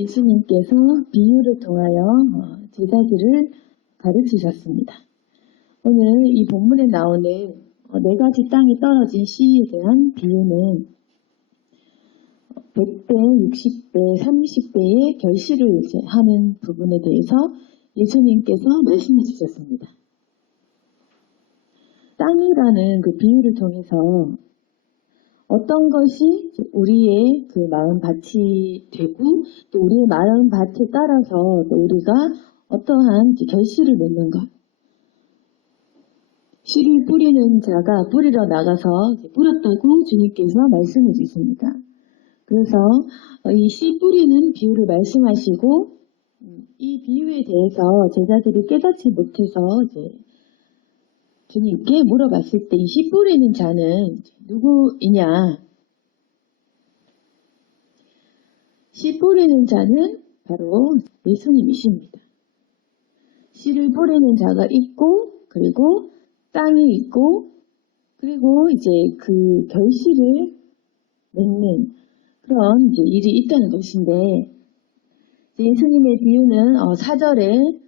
예수님께서 비유를 통하여 제자들을 가르치셨습니다. 오늘 이 본문에 나오는 4가지 땅에 떨어진 씨에 대한 비유는 100배, 60배, 30배의 결실을 하는 부분에 대해서 예수님께서 말씀해 주셨습니다. 땅이라는 그 비유를 통해서 어떤 것이 우리의 그 마음밭이 되고 또 우리의 마음밭에 따라서 또 우리가 어떠한 결실을 맺는 것. 씨를 뿌리는 자가 뿌리러 나가서 뿌렸다고 주님께서 말씀해 주십니다. 그래서 이 씨 뿌리는 비유를 말씀하시고 이 비유에 대해서 제자들이 깨닫지 못해서 주님께 물어봤을 때 이 씨 뿌리는 자는 누구이냐? 씨 뿌리는 자는 바로 예수님이십니다. 씨를 뿌리는 자가 있고 그리고 땅이 있고 그리고 이제 그 결실을 맺는 그런 이제 일이 있다는 것인데 예수님의 비유는 4절에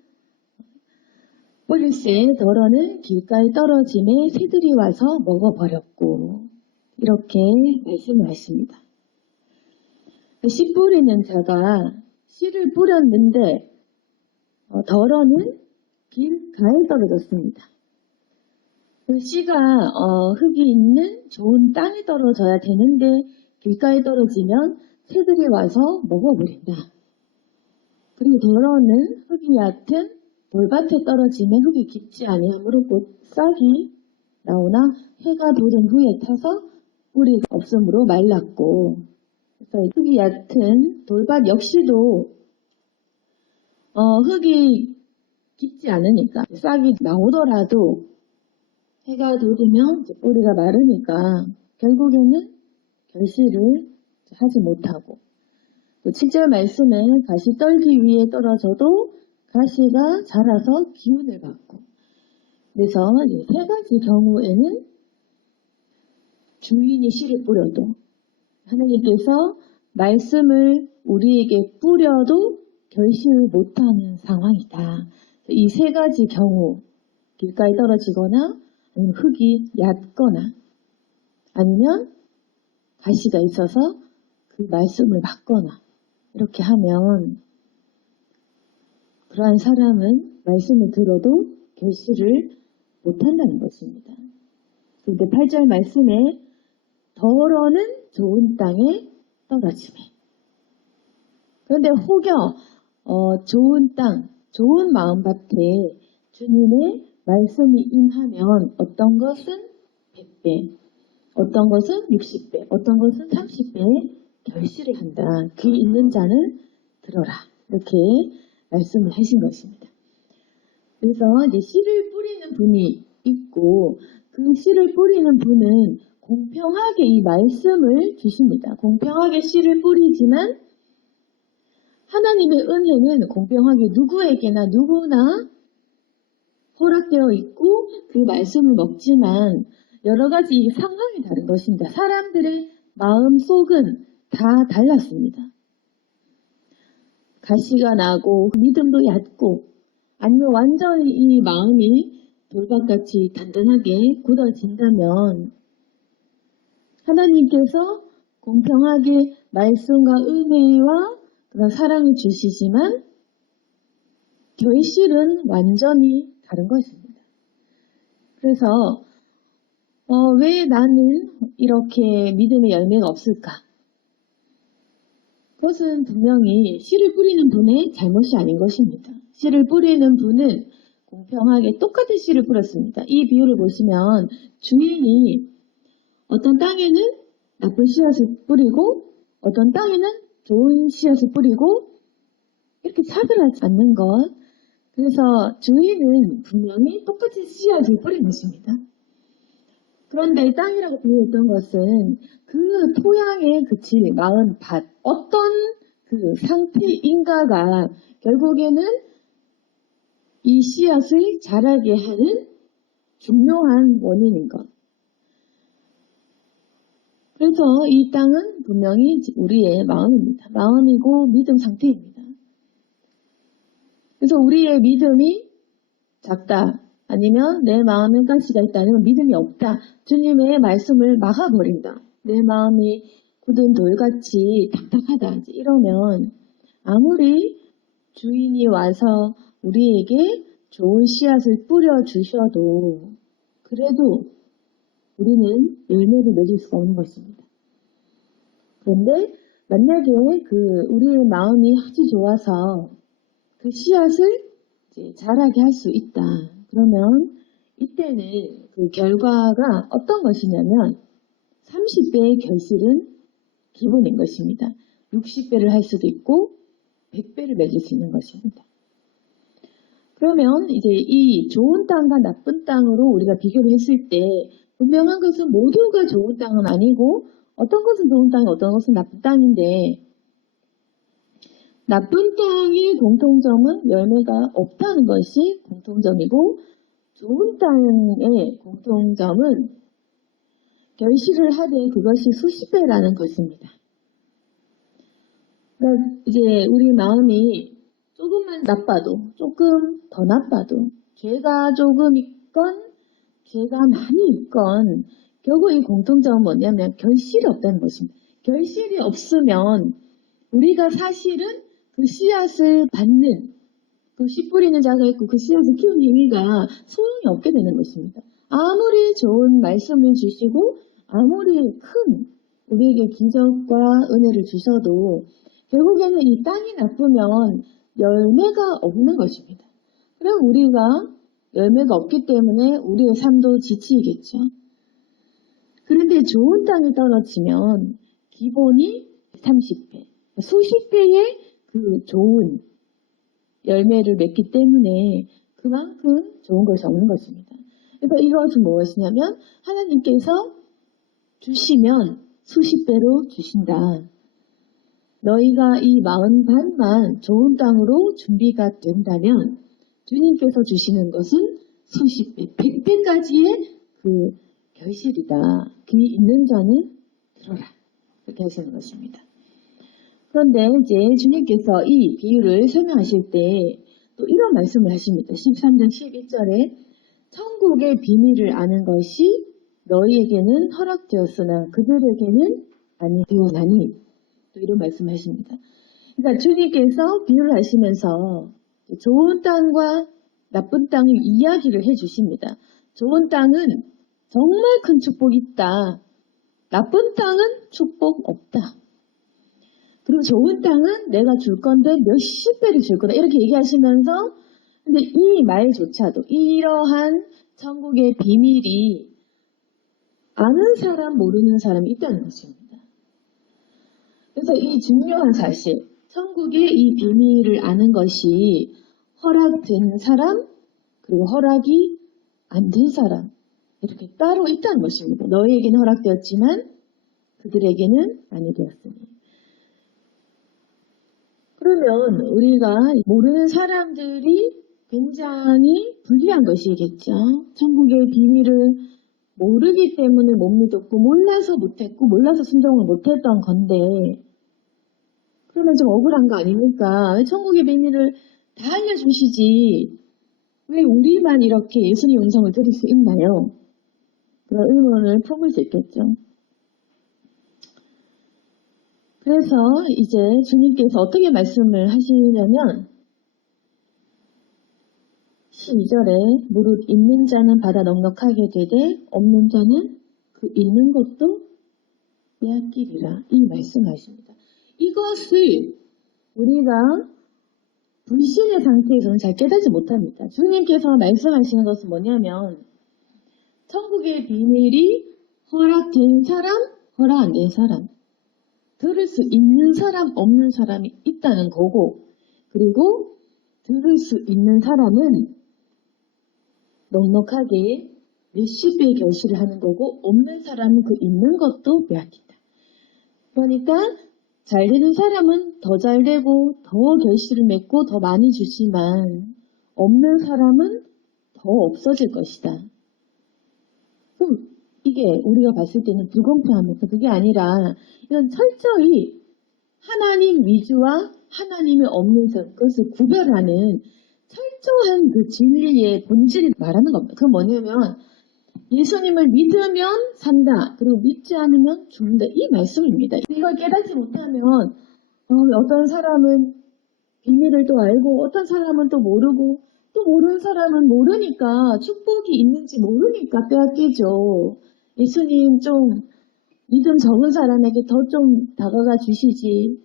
뿌릴새 덜어는 길가에 떨어짐에 새들이 와서 먹어버렸고 이렇게 말씀을 하십니다. 씨 뿌리는 자가 씨를 뿌렸는데 덜어는 길가에 떨어졌습니다. 씨가 흙이 있는 좋은 땅에 떨어져야 되는데 길가에 떨어지면 새들이 와서 먹어버린다. 그리고 덜어는 흙이 얕은 돌밭에 떨어지면 흙이 깊지 아니하므로 곧 싹이 나오나 해가 돋은 후에 타서 뿌리가 없으므로 말랐고 그래서 흙이 얕은 돌밭 역시도 흙이 깊지 않으니까 싹이 나오더라도 해가 돋으면 뿌리가 마르니까 결국에는 결실을 하지 못하고 또 7절 말씀에 가시 떨기 위에 떨어져도 가시가 자라서 기운을 받고 그래서 3가지 경우에는 주인이 씨를 뿌려도 하나님께서 말씀을 우리에게 뿌려도 결실을 못하는 상황이다. 이 3가지 경우 길가에 떨어지거나 아니면 흙이 얕거나 아니면 가시가 있어서 그 말씀을 막거나 이렇게 하면 그러한 사람은 말씀을 들어도 결실을 못한다는 것입니다. 그런데 8절 말씀에 덜어는 좋은 땅에 떨어지매 그런데 혹여 좋은 땅, 좋은 마음밭에 주님의 말씀이 임하면 어떤 것은 100배, 어떤 것은 60배, 어떤 것은 30배의 결실을 한다. 귀 있는 자는 들어라. 이렇게 말씀을 하신 것입니다. 그래서 이제 씨를 뿌리는 분이 있고 그 씨를 뿌리는 분은 공평하게 이 말씀을 주십니다. 공평하게 씨를 뿌리지만 하나님의 은혜는 공평하게 누구에게나 누구나 허락되어 있고 그 말씀을 먹지만 여러 가지 상황이 다른 것입니다. 사람들의 마음 속은 다 달랐습니다. 가시가 나고 믿음도 얕고 아니면 완전히 이 마음이 돌밭같이 단단하게 굳어진다면 하나님께서 공평하게 말씀과 은혜와 그런 사랑을 주시지만 결실은 완전히 다른 것입니다. 그래서 왜 나는 이렇게 믿음의 열매가 없을까? 그것은 분명히 씨를 뿌리는 분의 잘못이 아닌 것입니다. 씨를 뿌리는 분은 공평하게 똑같은 씨를 뿌렸습니다. 이 비유를 보시면 주인이 어떤 땅에는 나쁜 씨앗을 뿌리고 어떤 땅에는 좋은 씨앗을 뿌리고 이렇게 차별하지 않는 것. 그래서 주인은 분명히 똑같은 씨앗을 뿌린 것입니다. 그런데 땅이라고 비유했던 것은 그 토양의 그 질, 마음, 밭, 어떤 그 상태인가가 결국에는 이 씨앗을 자라게 하는 중요한 원인인 것. 그래서 이 땅은 분명히 우리의 마음입니다. 마음이고 믿음 상태입니다. 그래서 우리의 믿음이 작다, 아니면 내 마음에 가시가 있다, 아니면 믿음이 없다, 주님의 말씀을 막아버린다, 내 마음이 굳은 돌같이 딱딱하다, 이러면 아무리 주인이 와서 우리에게 좋은 씨앗을 뿌려주셔도 그래도 우리는 열매를 맺을 수가 없는 것입니다. 그런데 만약에 우리의 마음이 아주 좋아서 그 씨앗을 이제 자라게 할 수 있다. 그러면 이때는 그 결과가 어떤 것이냐면 30배의 결실은 기본인 것입니다. 60배를 할 수도 있고 100배를 맺을 수 있는 것입니다. 그러면 이제 이 좋은 땅과 나쁜 땅으로 우리가 비교를 했을 때 분명한 것은 모두가 좋은 땅은 아니고 어떤 것은 좋은 땅이 어떤 것은 나쁜 땅인데, 나쁜 땅의 공통점은 열매가 없다는 것이 공통점이고, 좋은 땅의 공통점은 결실을 하되 그것이 수십 배라는 것입니다. 그러니까 이제 우리 마음이 조금만 나빠도, 조금 더 나빠도, 죄가 조금 있건 죄가 많이 있건 결국 이 공통점은 뭐냐면 결실이 없다는 것입니다. 결실이 없으면 우리가 사실은 그 씨앗을 받는, 그 씨 뿌리는 자가 있고 그 씨앗을 키우는 의미가 소용이 없게 되는 것입니다. 아무리 좋은 말씀을 주시고 아무리 큰 우리에게 기적과 은혜를 주셔도 결국에는 이 땅이 나쁘면 열매가 없는 것입니다. 그럼 우리가 열매가 없기 때문에 우리의 삶도 지치겠죠. 그런데 좋은 땅에 떨어지면 기본이 30배, 수십 배의 그 좋은 열매를 맺기 때문에 그만큼 좋은 것이 없는 것입니다. 그래서 이것은 무엇이냐면 하나님께서 주시면 수십 배로 주신다. 너희가 이 40반만 좋은 땅으로 준비가 된다면 주님께서 주시는 것은 수십 배, 100배까지의 그 결실이다. 귀 있는 자는 들어라. 그렇게 하시는 것입니다. 그런데 이제 주님께서 이 비유를 설명하실 때 또 이런 말씀을 하십니다. 13장 11절에 천국의 비밀을 아는 것이 너희에게는 허락되었으나 그들에게는 아니되었나니, 또 이런 말씀을 하십니다. 그러니까 주님께서 비유를 하시면서 좋은 땅과 나쁜 땅의 이야기를 해주십니다. 좋은 땅은 정말 큰 축복이 있다. 나쁜 땅은 축복 없다. 그리고 좋은 땅은 내가 줄 건데 몇십 배를 줄 거다. 이렇게 얘기하시면서, 근데 이 말조차도 이러한 천국의 비밀이 아는 사람, 모르는 사람이 있다는 것입니다. 그래서 이 중요한 사실, 천국의 이 비밀을 아는 것이 허락된 사람, 그리고 허락이 안 된 사람, 이렇게 따로 있다는 것입니다. 너희에게는 허락되었지만 그들에게는 아니 되었으니. 그러면 우리가 모르는 사람들이 굉장히 불리한 것이겠죠. 천국의 비밀을 모르기 때문에 못 믿었고, 몰라서 못했고, 몰라서 순종을 못했던 건데, 그러면 좀 억울한 거 아닙니까? 왜 천국의 비밀을 다 알려주시지, 왜 우리만 이렇게 예수님 음성을 들을 수 있나요? 그런 의문을 품을 수 있겠죠. 그래서 이제 주님께서 어떻게 말씀을 하시냐면 12절에 무릇 있는 자는 받아 넉넉하게 되되 없는 자는 그 있는 것도 빼앗기리라, 이 말씀하십니다. 이것을 우리가 불신의 상태에서는 잘 깨닫지 못합니다. 주님께서 말씀하시는 것은 뭐냐면 천국의 비밀이 허락된 사람, 허락 안 된 사람, 들을 수 있는 사람, 없는 사람이 있다는 거고, 그리고 들을 수 있는 사람은 넉넉하게 몇십 배의 결실을 하는 거고, 없는 사람은 그 있는 것도 빼앗긴다. 그러니까 잘 되는 사람은 더 잘 되고 더 결실을 맺고 더 많이 주지만 없는 사람은 더 없어질 것이다. 그럼 이 이게 우리가 봤을 때는 불공평합니까? 그게 아니라 이건 철저히 하나님 위주와 하나님의 없는 그것을 구별하는 철저한 그 진리의 본질을 말하는 겁니다. 그건 뭐냐면 예수님을 믿으면 산다. 그리고 믿지 않으면 죽는다. 이 말씀입니다. 이걸 깨닫지 못하면 어떤 사람은 비밀을 또 알고 어떤 사람은 또 모르고 또 모르는 사람은 모르니까 축복이 있는지 모르니까 빼앗기죠. 예수님 좀 믿음 적은 사람에게 더 좀 다가가 주시지.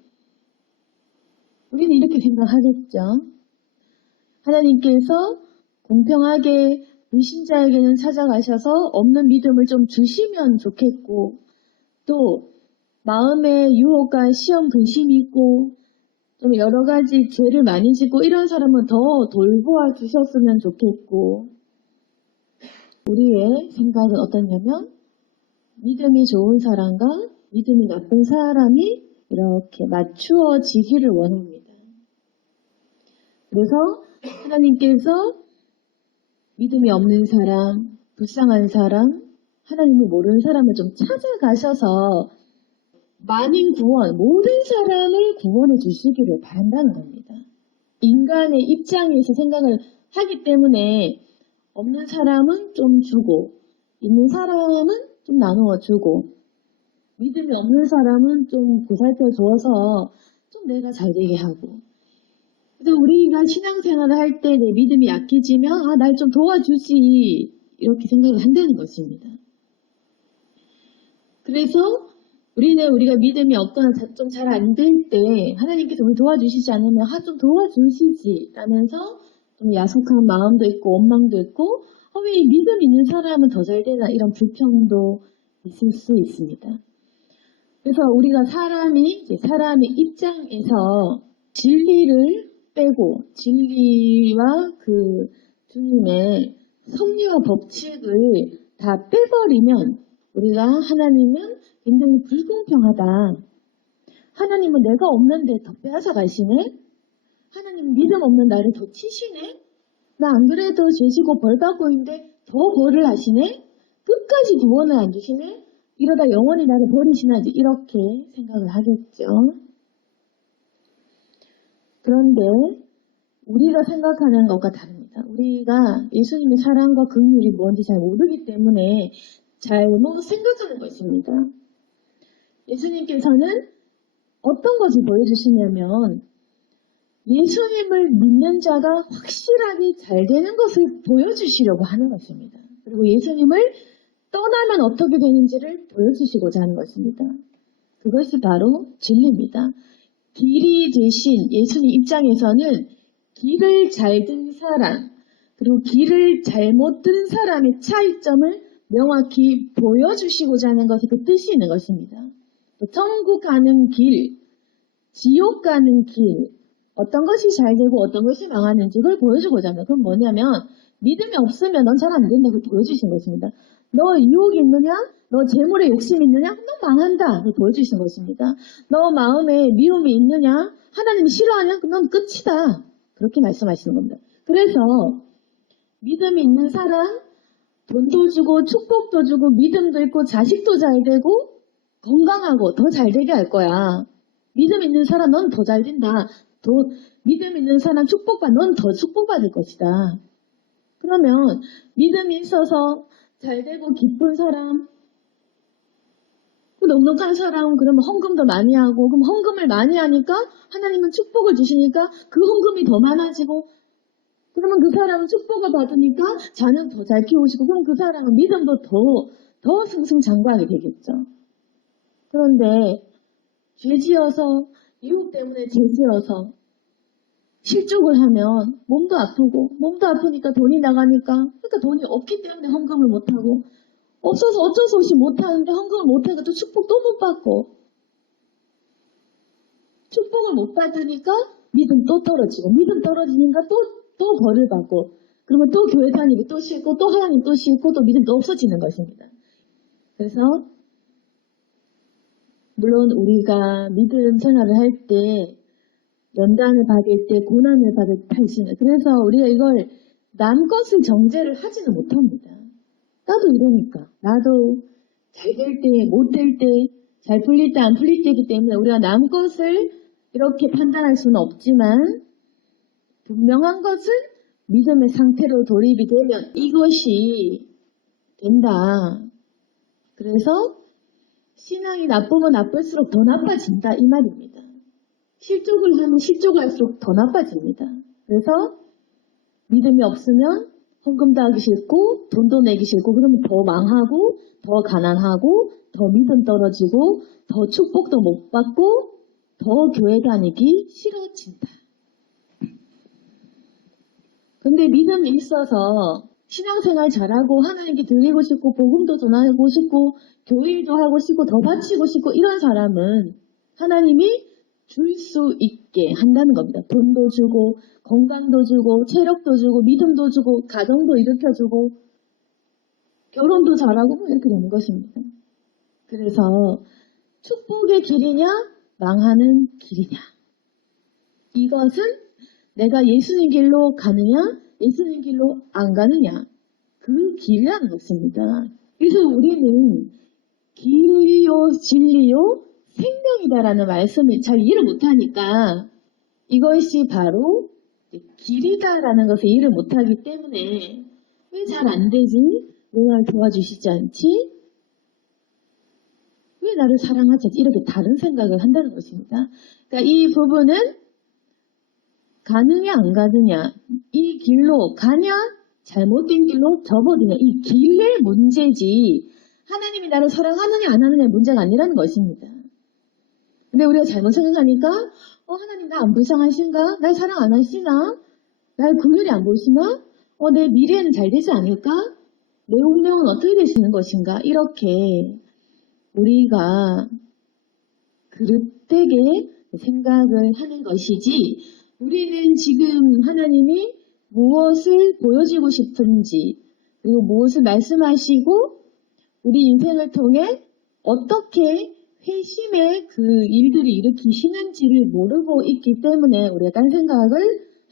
우리는 이렇게 생각하겠죠. 하나님께서 공평하게 불신자에게는 찾아가셔서 없는 믿음을 좀 주시면 좋겠고, 또 마음에 유혹과 시험 근심이 있고 좀 여러 가지 죄를 많이 짓고 이런 사람은 더 돌보아 주셨으면 좋겠고, 우리의 생각은 어떠냐면 믿음이 좋은 사람과 믿음이 나쁜 사람이 이렇게 맞추어지기를 원합니다. 그래서 하나님께서 믿음이 없는 사람, 불쌍한 사람, 하나님을 모르는 사람을 좀 찾아가셔서 만인 구원, 모든 사람을 구원해 주시기를 바란다는 겁니다. 인간의 입장에서 생각을 하기 때문에 없는 사람은 좀 주고 있는 사람은 좀 나누어 주고 믿음이 없는 사람은 좀 보살펴 주어서 좀 내가 잘 되게 하고, 그래서 우리가 신앙생활을 할 때 내 믿음이 약해지면 날 좀 도와주지 이렇게 생각을 한다는 것입니다. 그래서 우리가 믿음이 없거나 좀 잘 안 될 때 하나님께서 우리 도와주시지 않으면 좀 도와주시지 라면서 좀 야속한 마음도 있고 원망도 있고 왜 믿음 있는 사람은 더 잘 되나 이런 불평도 있을 수 있습니다. 그래서 우리가 사람의 입장에서 진리를 빼고 진리와 그 주님의 섭리와 법칙을 다 빼버리면 우리가 하나님은 굉장히 불공평하다. 하나님은 내가 없는데 더 빼앗아 가시네? 하나님은 믿음 없는 나를 더 치시네? 나 안 그래도 죄지고 벌 받고 있는데 더 벌을 하시네? 끝까지 구원을 안 주시네? 이러다 영원히 나를 버리시나? 이렇게 생각을 하겠죠. 그런데 우리가 생각하는 것과 다릅니다. 우리가 예수님의 사랑과 긍휼이 뭔지 잘 모르기 때문에 잘못 생각하는 것입니다. 예수님께서는 어떤 것을 보여주시냐면 예수님을 믿는 자가 확실하게 잘 되는 것을 보여주시려고 하는 것입니다. 그리고 예수님을 떠나면 어떻게 되는지를 보여주시고자 하는 것입니다. 그것이 바로 진리입니다. 길이 되신 예수님 입장에서는 길을 잘 든 사람, 그리고 길을 잘못 든 사람의 차이점을 명확히 보여주시고자 하는 것이 그 뜻이 있는 것입니다. 천국 가는 길, 지옥 가는 길, 어떤 것이 잘 되고 어떤 것이 망하는지 그걸 보여주고자 합니다. 그건 뭐냐면 믿음이 없으면 넌 잘 안 된다고 보여주신 것입니다. 너 유혹이 있느냐? 너 재물에 욕심이 있느냐? 너 망한다. 그걸 보여주신 것입니다. 너 마음에 미움이 있느냐? 하나님이 싫어하냐? 그럼 넌 끝이다. 그렇게 말씀하시는 겁니다. 그래서 믿음이 있는 사람, 돈도 주고 축복도 주고 믿음도 있고 자식도 잘 되고 건강하고 더 잘 되게 할 거야. 믿음 있는 사람 넌 더 잘 된다. 믿음 있는 사람 축복받 넌 더 축복받을 것이다. 그러면 믿음이 있어서 잘 되고 기쁜 사람, 넉넉한 사람은 그러면 헌금도 많이 하고, 그럼 헌금을 많이 하니까 하나님은 축복을 주시니까 그 헌금이 더 많아지고, 그러면 그 사람은 축복을 받으니까 자녀 더 잘 키우시고, 그럼 그 사람은 믿음도 더 승승장구하게 되겠죠. 그런데 죄지어서 유혹 때문에 죄지어서 실족을 하면 몸도 아프니까 돈이 나가니까, 그러니까 돈이 없기 때문에 헌금을 못하고, 없어서 어쩔 수 없이 못하는데 헌금을 못하니까 또 축복 또 못 받고, 축복을 못 받으니까 믿음 또 떨어지고, 믿음 떨어지니까 또 벌을 받고, 그러면 또 교회 다니기 또 싫고, 또 하나님 또 싫고, 또 믿음도 없어지는 것입니다. 그래서 물론 우리가 믿음 생활을 할 때 연단을 받을 때 고난을 받을 때 있습니다. 그래서 우리가 이걸 남 것을 정죄를 하지는 못합니다. 나도 이러니까. 나도 잘 될 때, 못 될 때, 잘 풀릴 때, 안 풀릴 때이기 때문에 우리가 남 것을 이렇게 판단할 수는 없지만 분명한 것은 믿음의 상태로 돌입이 되면 이것이 된다. 그래서 신앙이 나쁘면 나쁠수록 더 나빠진다 이 말입니다. 실족을 하면 실족할수록 더 나빠집니다. 그래서 믿음이 없으면 헌금도 하기 싫고 돈도 내기 싫고 그러면 더 망하고 더 가난하고 더 믿음 떨어지고 더 축복도 못 받고 더 교회 다니기 싫어진다. 근데 믿음이 있어서 신앙생활 잘하고 하나님께 드리고 싶고 복음도 전하고 싶고 교회 일도 하고 싶고 더 바치고 싶고 이런 사람은 하나님이 줄 수 있게 한다는 겁니다. 돈도 주고 건강도 주고 체력도 주고 믿음도 주고 가정도 일으켜주고 결혼도 잘하고 뭐 이렇게 되는 것입니다. 그래서 축복의 길이냐 망하는 길이냐 이것은 내가 예수님 길로 가느냐 예수님 길로 안 가느냐 그 길이라는 것입니다. 그래서 우리는 길이요 진리요 생명이다라는 말씀을 잘 이해를 못하니까 이것이 바로 길이다라는 것을 이해를 못하기 때문에 왜 잘 안 되지? 왜 날 도와주시지 않지? 왜 나를 사랑하지 않지? 이렇게 다른 생각을 한다는 것입니다. 그러니까 이 부분은 가느냐 안 가느냐 이 길로 가냐 잘못된 길로 접어드냐 이 길의 문제지 하나님이 나를 사랑하느냐 안 하느냐의 문제가 아니라는 것입니다. 근데 우리가 잘못 생각하니까 하나님 나 안 불쌍하신가? 날 사랑 안 하시나? 날 긍휼히 안 보시나? 내 미래는 잘 되지 않을까? 내 운명은 어떻게 되시는 것인가? 이렇게 우리가 그릇되게 생각을 하는 것이지 우리는 지금 하나님이 무엇을 보여주고 싶은지 그리고 무엇을 말씀하시고 우리 인생을 통해 어떻게 회심의 그 일들이 일으키시는지를 모르고 있기 때문에 우리가 딴 생각을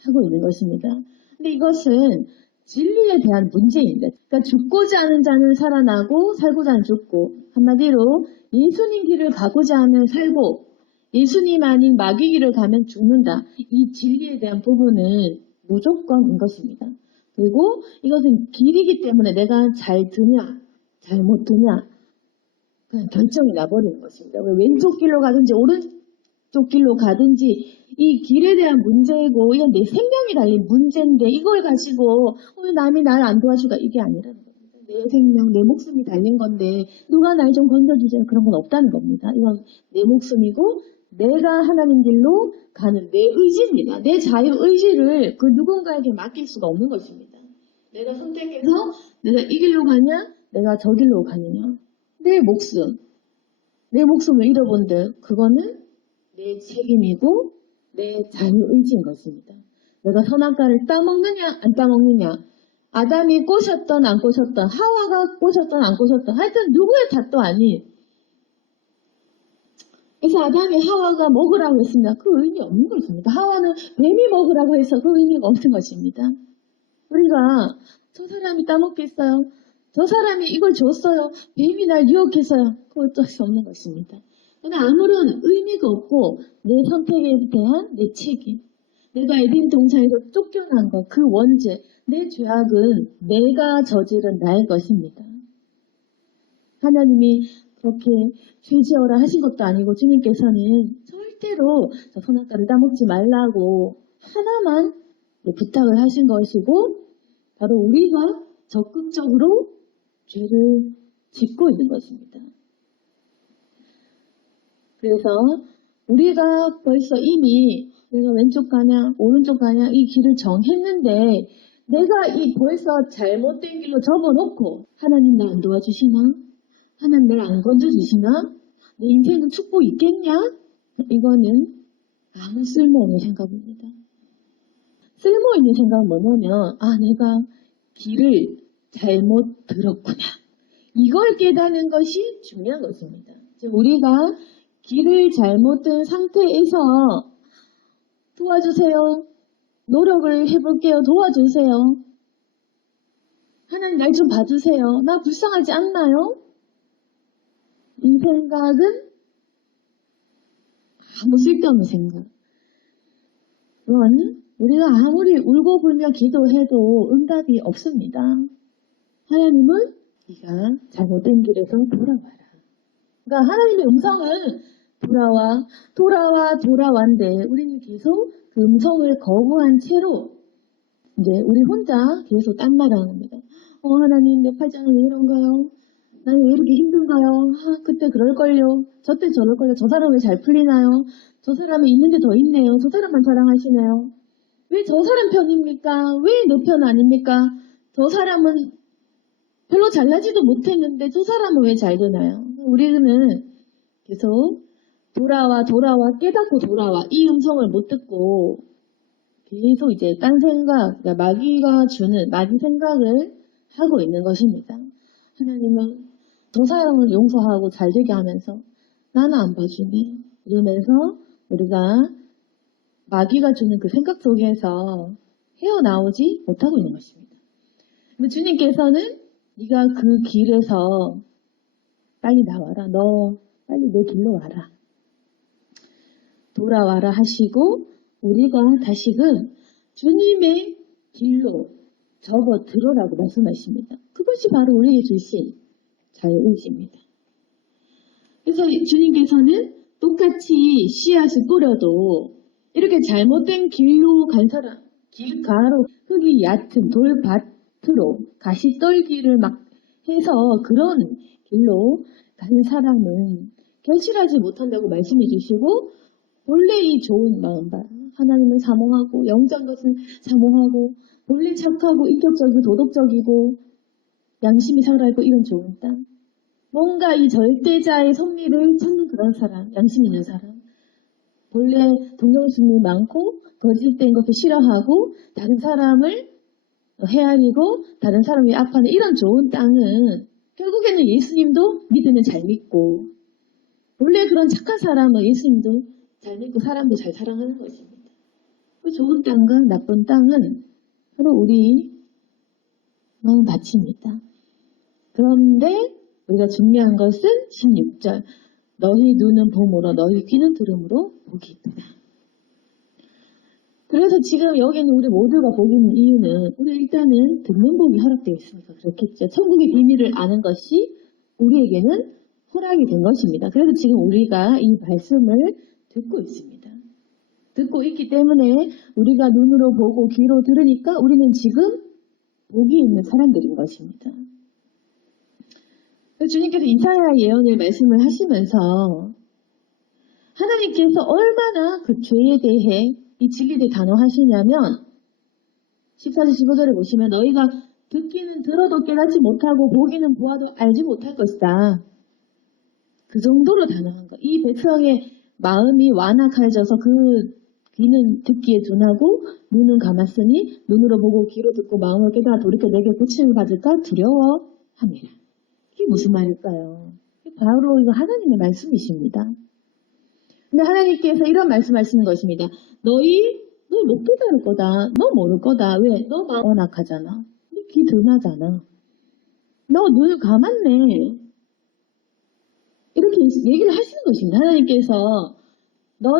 하고 있는 것입니다. 근데 이것은 진리에 대한 문제입니다. 그러니까 죽고자 하는 자는 살아나고 살고자 하는 죽고 한마디로 예수님 길을 가고자 하면 살고 예수님 아닌 마귀 길을 가면 죽는다. 이 진리에 대한 부분은 무조건인 것입니다. 그리고 이것은 길이기 때문에 내가 잘 드냐 잘못 드냐 그냥 결정이 나버리는 것입니다. 왼쪽 길로 가든지 오른쪽 길로 가든지 이 길에 대한 문제고 이건 내 생명이 달린 문제인데 이걸 가지고 왜 남이 날 안 도와주가 이게 아니라는 겁니다. 내 생명, 내 목숨이 달린 건데 누가 날 좀 건져주세요. 그런 건 없다는 겁니다. 이건 내 목숨이고 내가 하나님 길로 가는 내 의지입니다. 내 자유의지를 그 누군가에게 맡길 수가 없는 것입니다. 내가 선택해서 내가 이 길로 가냐 내가 저 길로 가느냐 내 목숨을 잃어본들 그거는 내 책임이고 내 자유의지인 것입니다. 내가 선악과를 따먹느냐 안 따먹느냐 아담이 꼬셨던 안 꼬셨던 하와가 꼬셨던 안 꼬셨던 하여튼 누구의 탓도 아닌 그래서 아담이 하와가 먹으라고 했습니다. 그 의미 없는 것입니다. 하와는 뱀이 먹으라고 해서 그 의미가 없는 것입니다. 우리가 저 사람이 따먹겠어요? 저 사람이 이걸 줬어요. 뱀이 날 유혹해서요. 그거 어쩔 수 없는 것입니다. 그러나 아무런 의미가 없고 내 선택에 대한 내 책임. 내가 에덴 동산에서 쫓겨난 것, 그 원죄, 내 죄악은 내가 저지른 나의 것입니다. 하나님이 그렇게 죄지어라 하신 것도 아니고 주님께서는 절대로 저 선악과를 따먹지 말라고 하나만 부탁을 하신 것이고 바로 우리가 적극적으로 죄를 짓고 있는 것입니다. 그래서 우리가 벌써 이미 내가 왼쪽 가냐 오른쪽 가냐 이 길을 정했는데 내가 이 벌써 잘못된 길로 접어놓고 하나님 나 안 도와주시나? 하나님 나를 안 건져주시나? 내 인생은 축복 있겠냐? 이거는 아무 쓸모없는 생각입니다. 쓸모있는 생각은 뭐냐면 내가 길을 잘못 들었구나. 이걸 깨닫는 것이 중요한 것입니다. 우리가 길을 잘못 든 상태에서 도와주세요. 노력을 해볼게요. 도와주세요. 하나님 날 좀 봐주세요. 나 불쌍하지 않나요? 이 생각은 아무 쓸데없는 생각. 그건 우리가 아무리 울고 불며 기도해도 응답이 없습니다. 하나님은 네가 잘못된 길에서 돌아와라. 그러니까 하나님의 음성은 돌아와인데 우리는 계속 그 음성을 거부한 채로 이제 우리 혼자 계속 딴말하는 겁니다. 하나님 내 팔자는 왜 이런가요? 나는 왜 이렇게 힘든가요? 그때 그럴걸요. 저때 저럴걸요. 저 사람 왜 잘 풀리나요? 저 사람은 있는데 더 있네요. 저 사람만 사랑하시네요. 왜 저 사람 편입니까? 왜 내 편 아닙니까? 저 사람은 별로 잘나지도 못했는데 저 사람은 왜 잘 되나요? 우리는 계속 돌아와 깨닫고 돌아와 이 음성을 못 듣고 계속 이제 딴 생각, 그러니까 마귀 생각을 하고 있는 것입니다. 하나님은 저 사람을 용서하고 잘 되게 하면서 나는 안 봐주네. 이러면서 우리가 마귀가 주는 그 생각 속에서 헤어나오지 못하고 있는 것입니다. 근데 주님께서는 네가 그 길에서 빨리 나와라. 너 빨리 내 길로 와라. 돌아와라 하시고 우리가 다시금 주님의 길로 접어들어라고 말씀하십니다. 그것이 바로 우리에게 주신 자유의지입니다. 그래서 주님께서는 똑같이 씨앗을 뿌려도 이렇게 잘못된 길로 간 사람, 길가로 흙이 얕은 돌밭으로 가시떨기를 막 해서 그런 길로 간 사람은 결실하지 못한다고 말씀해 주시고 본래 이 좋은 마음, 하나님을 사모하고 영장 것을 사모하고 본래 착하고 인격적이고 도덕적이고 양심이 살아있고 이런 좋은 땅, 뭔가 이 절대자의 섭리를 찾는 그런 사람, 양심 있는 사람, 본래 동정심이 많고 거짓된 것을 싫어하고 다른 사람을 헤아리고 다른 사람이 아파하는 이런 좋은 땅은 결국에는 예수님도 믿으면 잘 믿고 본래 그런 착한 사람은 예수님도 잘 믿고 사람도 잘 사랑하는 것입니다. 그 좋은 땅과 나쁜 땅은 바로 우리 마음밭입니다. 그런데 우리가 중요한 것은 16절 너희 눈은 봄으로 너희 귀는 들음으로 복이 있도다. 그래서 지금 여기는 우리 모두가 복이 있는 이유는 우리 일단은 듣는 복이 허락되어 있으니까 그렇겠죠. 천국의 비밀을 아는 것이 우리에게는 허락이 된 것입니다. 그래서 지금 우리가 이 말씀을 듣고 있습니다. 듣고 있기 때문에 우리가 눈으로 보고 귀로 들으니까 우리는 지금 복이 있는 사람들인 것입니다. 주님께서 이사야 예언을 말씀을 하시면서 하나님께서 얼마나 그 죄에 대해 이 진리에 대해 단호하시냐면 14절 15절에 보시면 너희가 듣기는 들어도 깨닫지 못하고 보기는 보아도 알지 못할 것이다. 그 정도로 단호한 거. 이 백성의 마음이 완악해져서 그 귀는 듣기에 둔하고 눈은 감았으니 눈으로 보고 귀로 듣고 마음을 깨달아 돌이켜 내게 고침을 받을까 두려워함이라. 이게 무슨 말일까요? 바로 이거 하나님의 말씀이십니다. 근데 하나님께서 이런 말씀하시는 것입니다. 너희 못 깨달을 거다. 너 모를 거다. 왜? 너 마음 완악하잖아. 너 귀 둔하잖아. 너 눈을 감았네. 이렇게 얘기를 하시는 것입니다. 하나님께서 너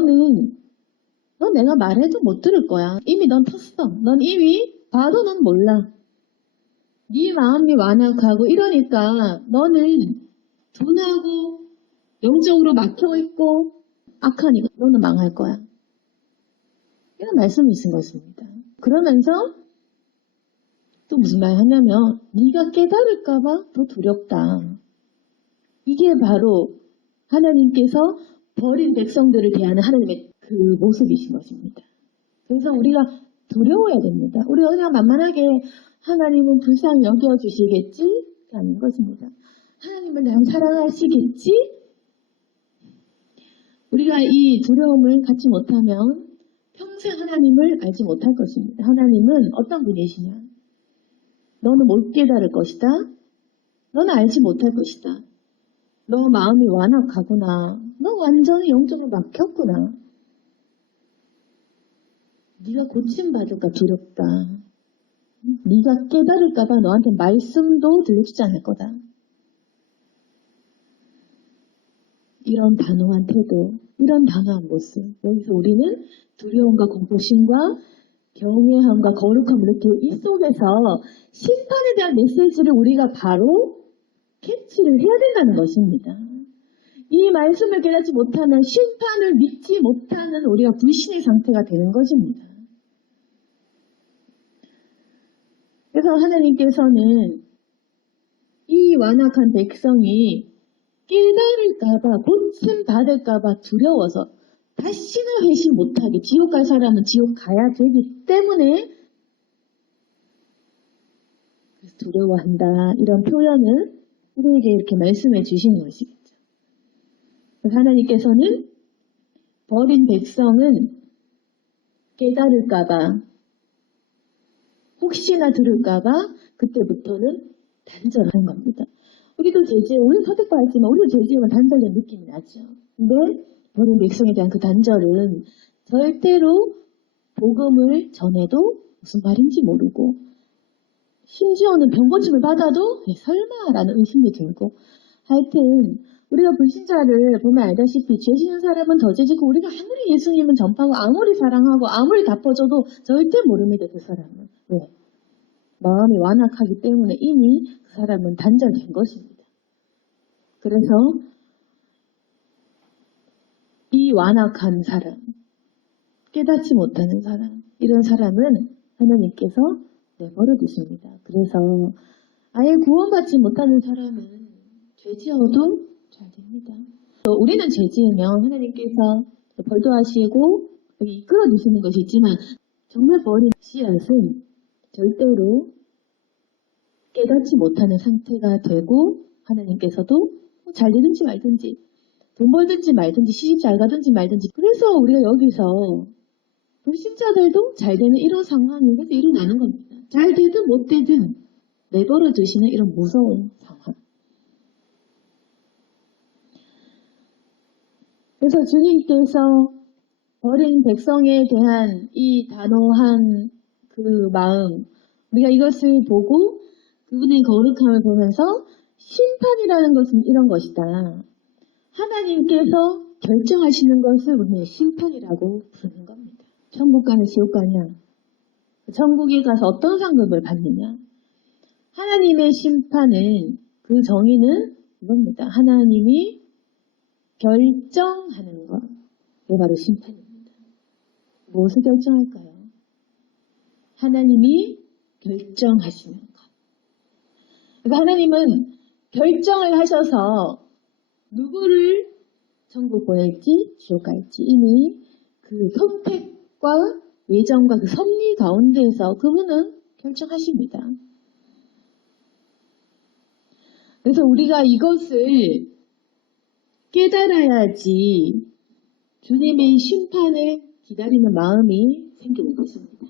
내가 말해도 못 들을 거야. 이미 넌 텄어. 넌 이미 봐도 넌 몰라. 네 마음이 완악하고 이러니까 너는 둔하고 영적으로 막혀있고 악하니까 너는 망할 거야. 이런 말씀이신 것입니다. 그러면서 또 무슨 말 하냐면 네가 깨달을까봐 더 두렵다. 이게 바로 하나님께서 버린 백성들을 대하는 하나님의 그 모습이신 것입니다. 그래서 우리가 두려워야 됩니다. 우리가 그냥 만만하게 하나님은 불쌍히 여겨주시겠지? 라는 것입니다. 하나님은 나를 사랑하시겠지? 우리가 이 두려움을 갖지 못하면 평생 하나님을 알지 못할 것입니다. 하나님은 어떤 분이시냐? 너는 못 깨달을 것이다. 너는 알지 못할 것이다. 너 마음이 완악하구나. 너 완전히 영적으로 막혔구나. 네가 고침받을까 두렵다. 네가 깨달을까봐 너한테 말씀도 들려주지 않을 거다. 이런 단호한 태도, 이런 단호한 모습. 여기서 우리는 두려움과 공포심과 경외함과 거룩함을 이렇게 이 속에서 심판에 대한 메시지를 우리가 바로 캐치를 해야 된다는 것입니다. 이 말씀을 깨닫지 못하면 심판을 믿지 못하는 우리가 불신의 상태가 되는 것입니다. 그래서 하나님께서는 이 완악한 백성이 깨달을까봐, 고침받을까봐 두려워서 다시는 회심 못하게, 지옥 갈 사람은 지옥 가야 되기 때문에 두려워한다. 이런 표현을 우리에게 이렇게 말씀해 주시는 것이겠죠. 하나님께서는 버린 백성은 깨달을까봐, 혹시나 들을까봐 그때부터는 단절하는 겁니다. 우리도 우리는 선택받았지만 우리도 죄지으면 단절된 느낌이 나죠. 근데 버린 백성에 대한 그 단절은 절대로 복음을 전해도 무슨 말인지 모르고, 심지어는 병고침을 받아도 설마라는 의심이 들고, 하여튼 우리가 불신자를 보면 알다시피 죄 지는 사람은 더 죄지고, 우리가 아무리 예수님은 전파하고 아무리 사랑하고 아무리 갚아줘도 절대 모릅니다. 그 사람은. 왜? 마음이 완악하기 때문에 이미 그 사람은 단절된 것입니다. 그래서 이 완악한 사람, 깨닫지 못하는 사람, 이런 사람은 하나님께서 내버려 두십니다. 그래서 아예 구원받지 못하는 사람은 죄 지어도 잘 됩니다. 우리는 죄 지으면 하나님께서 벌도 하시고 이끌어 주시는 것이 있지만, 정말 버린 씨앗은 절대로 깨닫지 못하는 상태가 되고, 하나님께서도 잘 되든지 말든지, 돈 벌든지 말든지, 시집 잘 가든지 말든지, 그래서 우리가 여기서 불신자들도 잘 되는 이런 상황이 계속 일어나는 겁니다. 잘 되든 못 되든 내버려 두시는 이런 무서운 상황. 그래서 주님께서 버린 백성에 대한 이 단호한 그 마음, 우리가 이것을 보고 그분의 거룩함을 보면서 심판이라는 것은 이런 것이다. 하나님께서 결정하시는 것을 우리는 심판이라고 부르는 겁니다. 천국 가냐 지옥 가냐, 천국에 가서 어떤 상급을 받느냐. 하나님의 심판은, 그 정의는 이겁니다. 하나님이 결정하는 것, 이게 바로 심판입니다. 무엇을 결정할까요? 하나님이 결정하시는 것. 그러니까 하나님은 결정을 하셔서 누구를 천국 보낼지 지옥 갈지 이미 그 선택과 예정과 그 섭리 가운데에서 그분은 결정하십니다. 그래서 우리가 이것을 깨달아야지 주님의 심판을 기다리는 마음이 생기는 것입니다.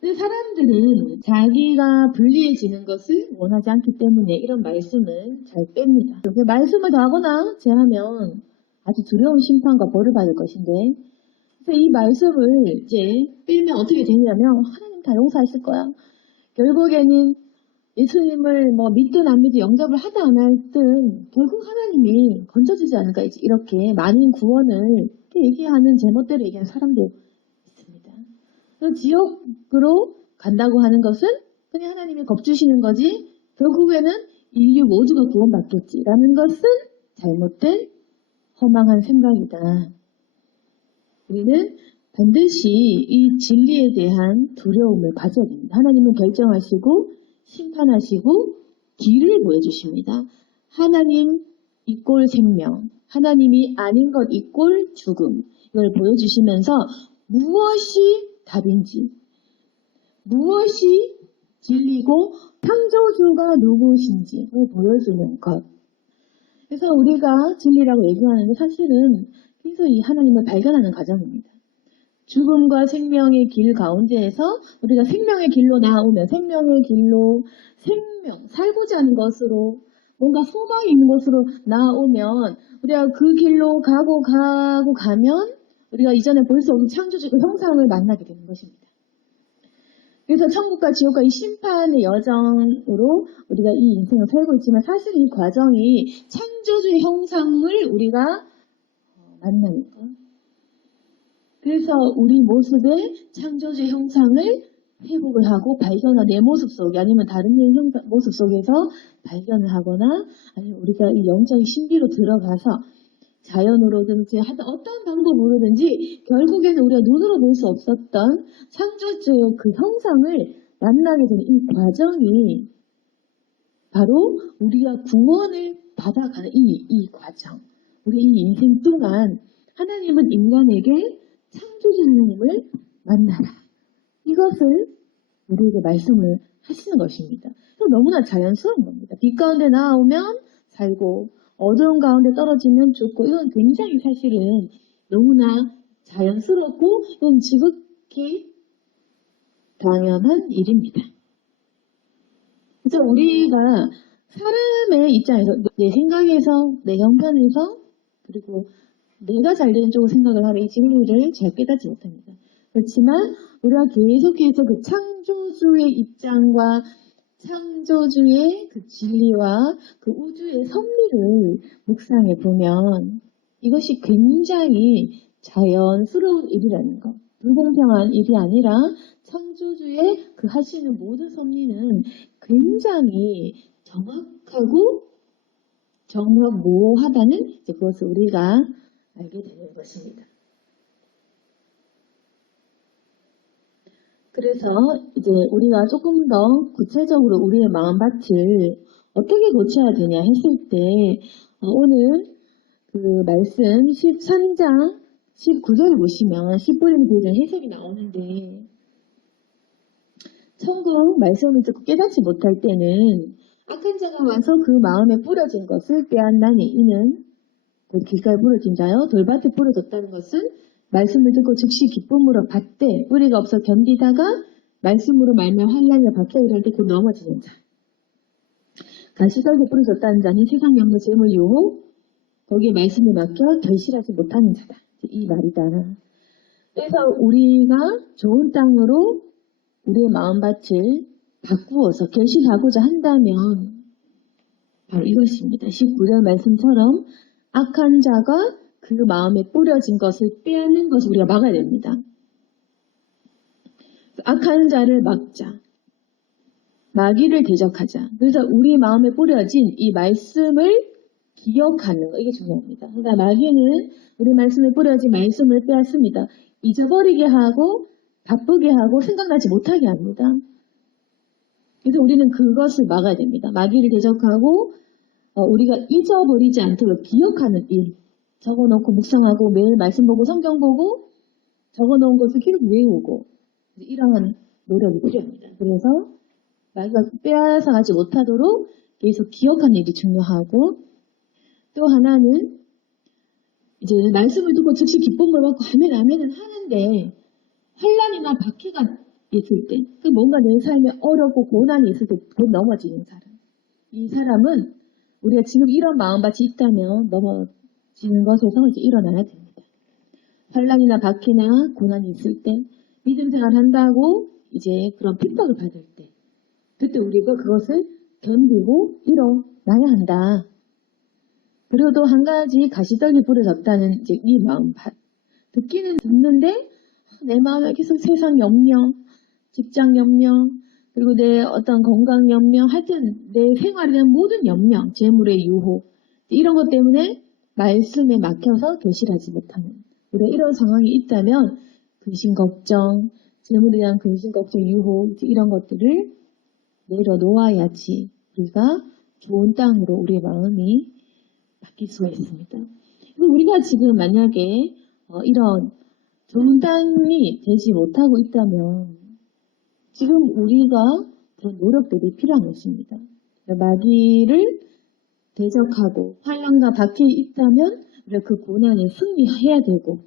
근데 사람들은 자기가 불리해지는 것을 원하지 않기 때문에 이런 말씀을 잘 뺍니다. 그 말씀을 더 하거나 제하면 아주 두려운 심판과 벌을 받을 것인데, 그래서 이 말씀을 이제 빼면 어떻게 되냐면, 하나님 다 용서하실 거야. 결국에는 예수님을 믿든 안 믿든 영접을 하든 안 하든 결국 하나님이 건져주지 않을까, 이렇게 많은 구원을 얘기하는, 제멋대로 얘기하는 사람도 있습니다. 그래서 지옥으로 간다고 하는 것은 그냥 하나님이 겁주시는 거지, 결국에는 인류 모두가 구원받겠지라는 것은 잘못된 허망한 생각이다. 우리는 반드시 이 진리에 대한 두려움을 가져야 됩니다. 하나님은 결정하시고 심판하시고 길을 보여주십니다. 하나님 이꼴 생명, 하나님이 아닌 것 이꼴 죽음, 이걸 보여주시면서 무엇이 답인지, 무엇이 진리고 창조주가 누구신지 보여주는 것. 그래서 우리가 진리라고 얘기하는데 사실은 그래서 이 하나님을 발견하는 과정입니다. 죽음과 생명의 길 가운데에서 우리가 생명의 길로 나오면, 생명의 길로 살고자 하는 것으로, 뭔가 소망이 있는 것으로 나오면, 우리가 그 길로 가면 우리가 이전에 볼 수 없는 창조주의 형상을 만나게 되는 것입니다. 그래서 천국과 지옥과 이 심판의 여정으로 우리가 이 인생을 살고 있지만 사실 이 과정이 창조주의 형상을 우리가 만나는 것. 그래서 우리 모습의 창조주의 형상을 회복을 하고 발견한 내 모습 속에 아니면 다른 모습 속에서 발견을 하거나 아니면 우리가 이 영적인 신비로 들어가서 자연으로든지 하여튼 어떤 방법으로든지 결국에는 우리가 눈으로 볼 수 없었던 창조주의 그 형상을 만나게 되는 이 과정이 바로 우리가 구원을 받아가는 이 과정. 우리 이 인생 동안 하나님은 인간에게 창조주 하나님을 만나라. 이것을 우리에게 말씀을 하시는 것입니다. 너무나 자연스러운 겁니다. 빛 가운데 나오면 살고 어두운 가운데 떨어지면 죽고 이건 굉장히 사실은 너무나 자연스럽고 이건 지극히 당연한 일입니다. 그래서 우리가 사람의 입장에서 내 생각에서 내 형편에서 그리고 내가 잘 되는 쪽으로 생각을 하면 이 진리를 잘 깨닫지 못합니다. 그렇지만 우리가 계속해서 그 창조주의 입장과 창조주의 그 진리와 그 우주의 섭리를 묵상해 보면 이것이 굉장히 자연스러운 일이라는 것. 불공평한 일이 아니라 창조주의 그 하시는 모든 섭리는 굉장히 정확하고 정확모호하다는 그것을 우리가 알게 되는 것입니다. 그래서 이제 우리가 조금 더 구체적으로 우리의 마음밭을 어떻게 고쳐야 되냐 했을 때 오늘 그 말씀 13장 19절을 보시면 씨 뿌리는 교정 해석이 나오는데 천국 말씀을 듣고 깨닫지 못할 때는 악한 자가 와서 그 마음에 뿌려진 것을 빼앗나니 이는 곧 길가에 뿌려진 자요 돌밭에 뿌려졌다는 것은 말씀을 듣고 즉시 기쁨으로 받되 뿌리가 없어 견디다가 말씀으로 말면 환난과 박해가 일할 때 곧 넘어지는 자. 가시떨게 뿌려졌다는 자는 세상 영의 재물 유혹 거기에 말씀을 맡겨 결실하지 못하는 자다. 이 말이다. 그래서 우리가 좋은 땅으로 우리의 마음밭을 바꾸어서 결실하고자 한다면 바로 이것입니다. 19절 말씀처럼 악한 자가 그 마음에 뿌려진 것을 빼앗는 것을 우리가 막아야 됩니다. 악한 자를 막자. 마귀를 대적하자. 그래서 우리 마음에 뿌려진 이 말씀을 기억하는 거. 이게 중요합니다. 그러니까 마귀는 우리 말씀에 뿌려진 말씀을 빼앗습니다. 잊어버리게 하고 바쁘게 하고 생각나지 못하게 합니다. 그래서 우리는 그것을 막아야 됩니다. 마귀를 대적하고 우리가 잊어버리지 않도록 기억하는 일. 적어놓고 묵상하고 매일 말씀 보고 성경 보고 적어놓은 것을 계속 외우고 이러한 노력이 필요합니다. 그래서 마귀가 빼앗아가지 못하도록 계속 기억하는 일이 중요하고 또 하나는 이제 말씀을 듣고 즉시 기쁨을 받고 아멘은 하는데 환난이나 박해가 있을 때 뭔가 내 삶에 어렵고 고난이 있을 때 곧 넘어지는 사람. 이 사람은 우리가 지금 이런 마음밭이 있다면 넘어지는 것에서 이제 일어나야 됩니다. 환난이나 박해나 고난이 있을 때 믿음 생활 한다고 이제 그런 핍박을 받을 때 그때 우리가 그것을 견디고 일어나야 한다. 그리고 또 한 가지 가시떨기 부러졌다는 이제 이 마음밭. 듣기는 듣는데 내 마음에 계속 세상 염려, 직장 염려, 그리고 내 어떤 건강 염려, 하여튼 내 생활에 대한 모든 염려, 재물의 유혹 이런 것 때문에 말씀에 막혀서 결실하지 못하는 우리가 이런 상황이 있다면 근심 걱정, 재물에 대한 근심 걱정, 유혹 이런 것들을 내려놓아야지 우리가 좋은 땅으로 우리의 마음이 바뀔 수가 있습니다. 우리가 지금 만약에 이런 좋은 땅이 되지 못하고 있다면 지금 우리가 그런 노력들이 필요한 것입니다. 마귀를 대적하고 환난과 박해에 있다면 우리가 그 고난에 승리해야 되고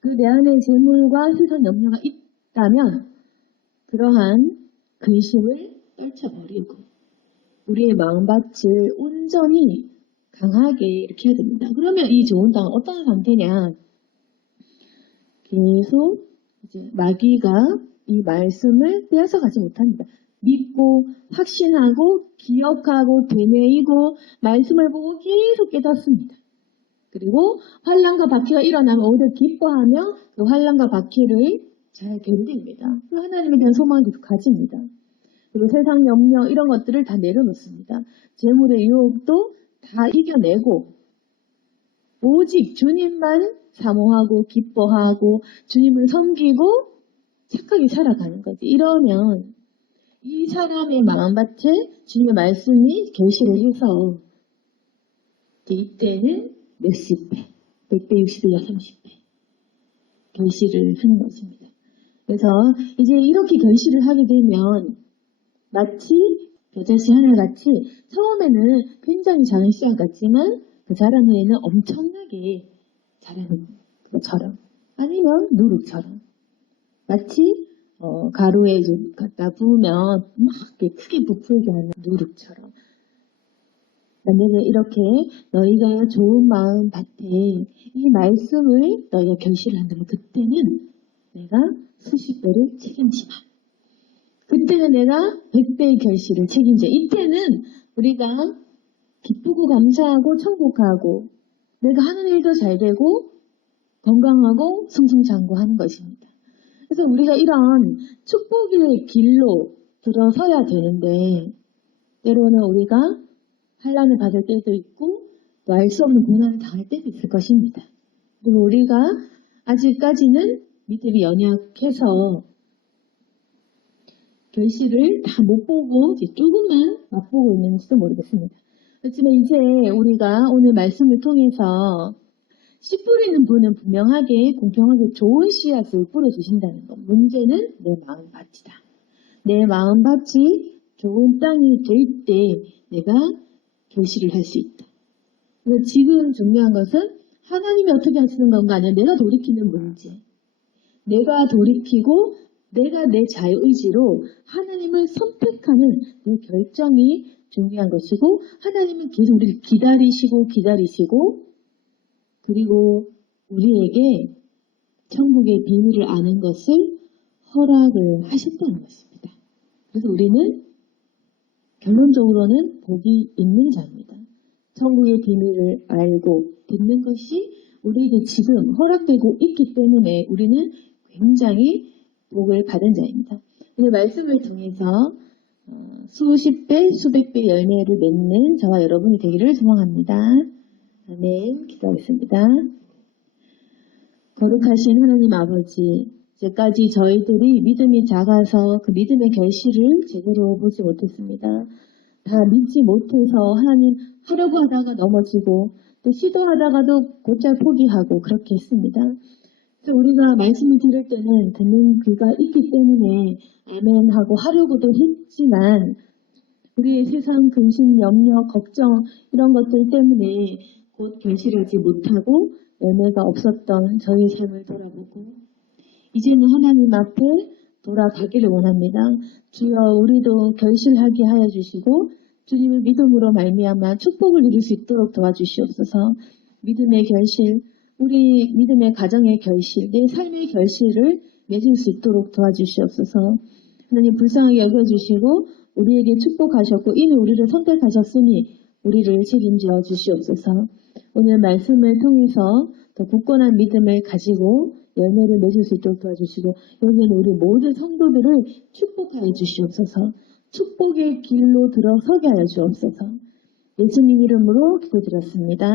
그 내 안에 재물과 세상 염려가 있다면 그러한 근심을 떨쳐버리고 우리의 마음밭을 온전히 강하게 이렇게 해야 됩니다. 그러면 이 좋은 땅은 어떤 상태냐? 계속 이제 마귀가 이 말씀을 빼앗아가지 못합니다. 믿고 확신하고 기억하고 되뇌이고 말씀을 보고 계속 깨닫습니다. 그리고 환난과 박해가 일어나면 오히려 기뻐하며 그 환난과 박해를 잘 견딥니다. 하나님에 대한 소망을 계속 가집니다. 그리고 세상 염려 이런 것들을 다 내려놓습니다. 재물의 유혹도 다 이겨내고 오직 주님만 사모하고 기뻐하고 주님을 섬기고 착하게 살아가는 거지. 이러면 이 사람의 마음밭에 주님의 말씀이 계시를 해서 이때는 몇십 배, 100배, 60배, 30배 결실을 하는 것입니다. 그래서 이제 이렇게 결실을 하게 되면 마치 겨자씨 하늘같이 처음에는 굉장히 작은 씨앗 같지만 그 자란 후에는 엄청나게 자라는 것처럼 아니면 누룩처럼 마치 가루에 좀 갖다 부으면 막 크게 부풀게 하는 누룩처럼 만약에 이렇게 너희가 좋은 마음 밭에 이 말씀을 너희가 결실을 한다면 그때는 내가 수십 배를 책임지마. 그때는 내가 100배의 결실을 책임져. 이때는 우리가 기쁘고 감사하고 천국하고 내가 하는 일도 잘 되고 건강하고 승승장구하는 것입니다. 그래서 우리가 이런 축복의 길로 들어서야 되는데 때로는 우리가 환난을 받을 때도 있고 또 알 수 없는 고난을 당할 때도 있을 것입니다. 그리고 우리가 아직까지는 믿음이 연약해서 결실을 다 못 보고 이제 조금만 맛보고 있는지도 모르겠습니다. 그렇지만 이제 우리가 오늘 말씀을 통해서 씨 뿌리는 분은 분명하게 공평하게 좋은 씨앗을 뿌려주신다는 것. 문제는 내 마음밭이다. 내 마음밭이 좋은 땅이 될 때 내가 결실을 할 수 있다. 그래서 지금 중요한 것은 하나님이 어떻게 하시는 건가 아니면 내가 돌이키는 문제. 내가 돌이키고 내가 내 자유의지로 하나님을 선택하는 그 결정이 중요한 것이고 하나님은 계속 우리를 기다리시고 그리고 우리에게 천국의 비밀을 아는 것을 허락을 하셨다는 것입니다. 그래서 우리는 결론적으로는 복이 있는 자입니다. 천국의 비밀을 알고 듣는 것이 우리에게 지금 허락되고 있기 때문에 우리는 굉장히 복을 받은 자입니다. 오늘 말씀을 통해서 수십 배, 수백 배 열매를 맺는 저와 여러분이 되기를 소망합니다. 아멘. 기도하겠습니다. 거룩하신 하나님 아버지, 이제까지 저희들이 믿음이 작아서 그 믿음의 결실을 제대로 보지 못했습니다. 다 믿지 못해서 하나님 하려고 하다가 넘어지고 또 시도하다가도 곧잘 포기하고 그렇게 했습니다. 그래서 우리가 말씀을 들을 때는 듣는 귀가 있기 때문에 아멘 하고 하려고도 했지만 우리의 세상 근심, 염려, 걱정 이런 것들 때문에 곧 결실하지 못하고 열매가 없었던 저희 삶을 돌아보고 이제는 하나님 앞에 돌아가기를 원합니다. 주여 우리도 결실하게 하여 주시고 주님의 믿음으로 말미암아 축복을 누릴 수 있도록 도와주시옵소서. 믿음의 결실, 우리 믿음의 가정의 결실, 내 삶의 결실을 맺을 수 있도록 도와주시옵소서. 하나님 불쌍하게 여겨주시고 우리에게 축복하셨고 이미 우리를 선택하셨으니 우리를 책임져 주시옵소서. 오늘 말씀을 통해서 더 굳건한 믿음을 가지고 열매를 맺을 수 있도록 도와주시고 여기는 우리 모든 성도들을 축복하여 주시옵소서. 축복의 길로 들어서게 하여 주옵소서. 예수님 이름으로 기도드렸습니다.